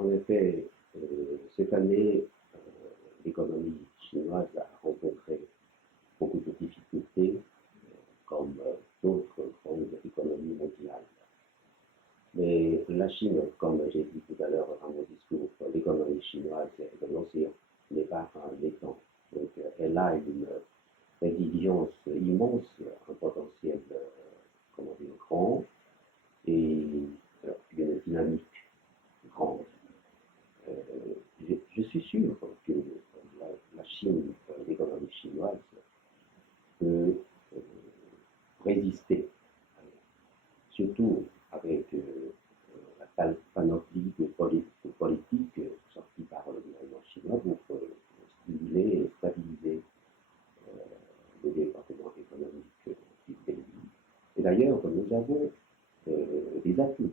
en effet, cette année, l'économie chinoise a rencontré beaucoup de difficultés, comme d'autres grandes économies mondiales. Mais la Chine, comme j'ai dit tout à l'heure dans mon discours, l'économie chinoise est de l'océan, n'est pas un étang. Donc elle a une résilience immense, un potentiel, comment dire, grand et une dynamique grande. Euh, je suis sûr que la Chine, l'économie chinoise, peut résister, surtout avec la panoplie de politiques sorties par le gouvernement chinois pour stimuler et stabiliser le développement économique du pays. Et d'ailleurs, nous avons des atouts.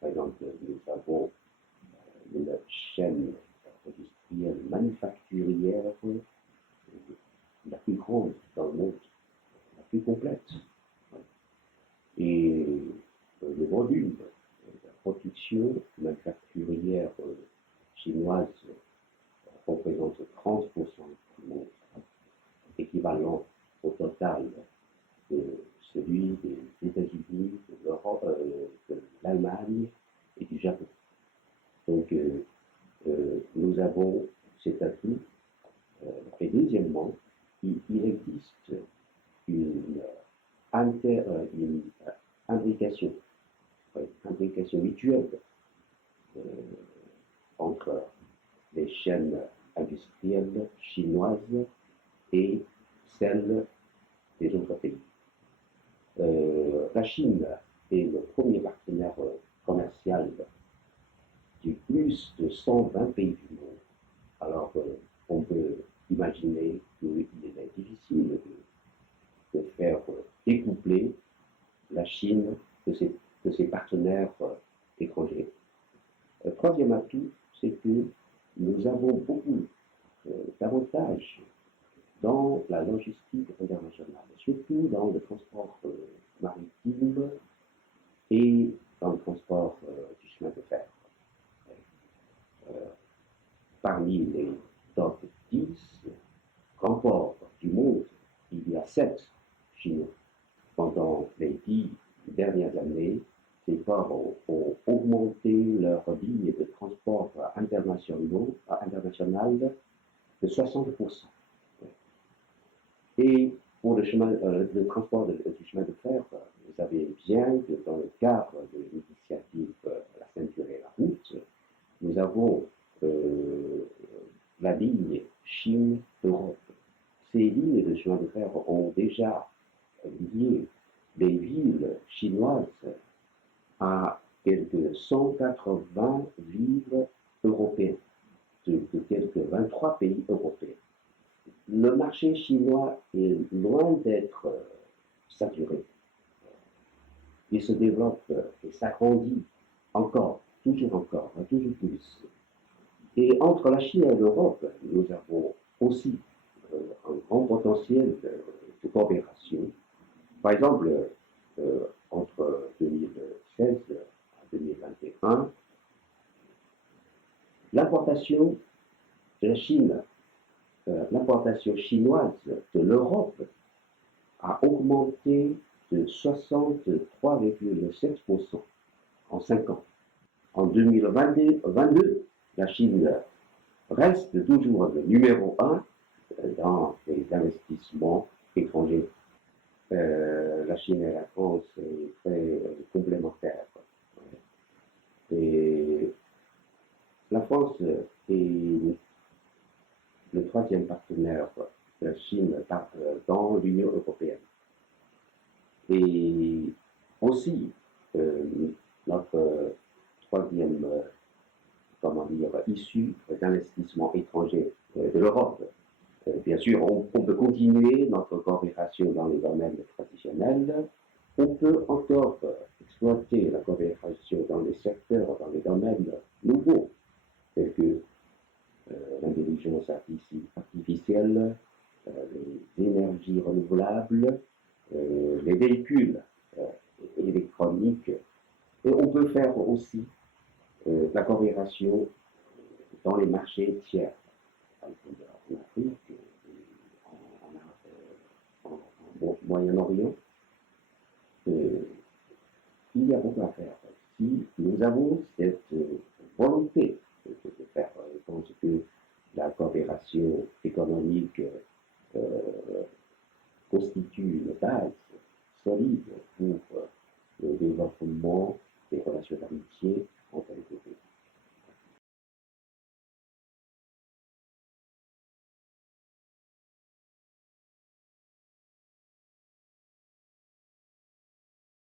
Par exemple, nous avons une chaîne industrielle manufacturière la plus grande dans le monde, la plus complète. Et le volume de la production manufacturière chinoise représente 30% du monde, équivalent au total de celui des États-Unis, de l'Europe, de l'Allemagne et du Japon. Donc, nous avons cet atout. Et deuxièmement, il existe une imbrication, imbrication mutuelle entre les chaînes industrielles chinoises et celles des autres pays. La Chine est le premier partenaire commercial du plus de 120 pays du monde. Alors, on peut imaginer qu'il est difficile de faire découpler la Chine de ses partenaires étrangers. Troisième atout, c'est que nous avons beaucoup d'avantages dans la logistique internationale, surtout dans le transport maritime et dans le transport du chemin de fer. Parmi les top 10 grands ports du monde, il y a 7 chinois. Pendant les 10 dernières années, ces ports ont augmenté leur ligne de transport international de 60%. Et pour le transport du chemin de fer, vous savez bien que dans le cadre de l'initiative La ceinture et la route, nous avons la ligne Chine-Europe. Ces lignes de chemin de fer ont déjà lié les villes chinoises à quelques 180 villes européennes, de quelques 23 pays européens. Le marché chinois est loin d'être saturé. Il se développe et s'agrandit encore, toujours plus. Et entre la Chine et l'Europe, nous avons aussi un grand potentiel de coopération. Par exemple, entre 2016 à 2021, l'importation de la Chine, l'importation chinoise de l'Europe a augmenté de 63,7% en 5 ans. En 2022, la Chine reste toujours le numéro 1 dans les investissements étrangers. La Chine et la France sont très complémentaires. Et la France est le troisième partenaire de la Chine dans l'Union européenne. Et aussi, notre troisième issue d'investissements étrangers de l'Europe. Bien sûr, on peut continuer notre coopération dans les domaines traditionnels. On peut encore exploiter la coopération dans les secteurs, dans les domaines nouveaux, tels que l'intelligence artificielle, les énergies renouvelables, les véhicules électroniques. Et on peut faire aussi La coopération dans les marchés tiers, par exemple en Afrique, en Moyen-Orient, il y a beaucoup à faire. Si nous avons cette volonté de faire, je pense que la coopération économique constitue une base solide pour le développement des relations d'amitié entre les deux pays.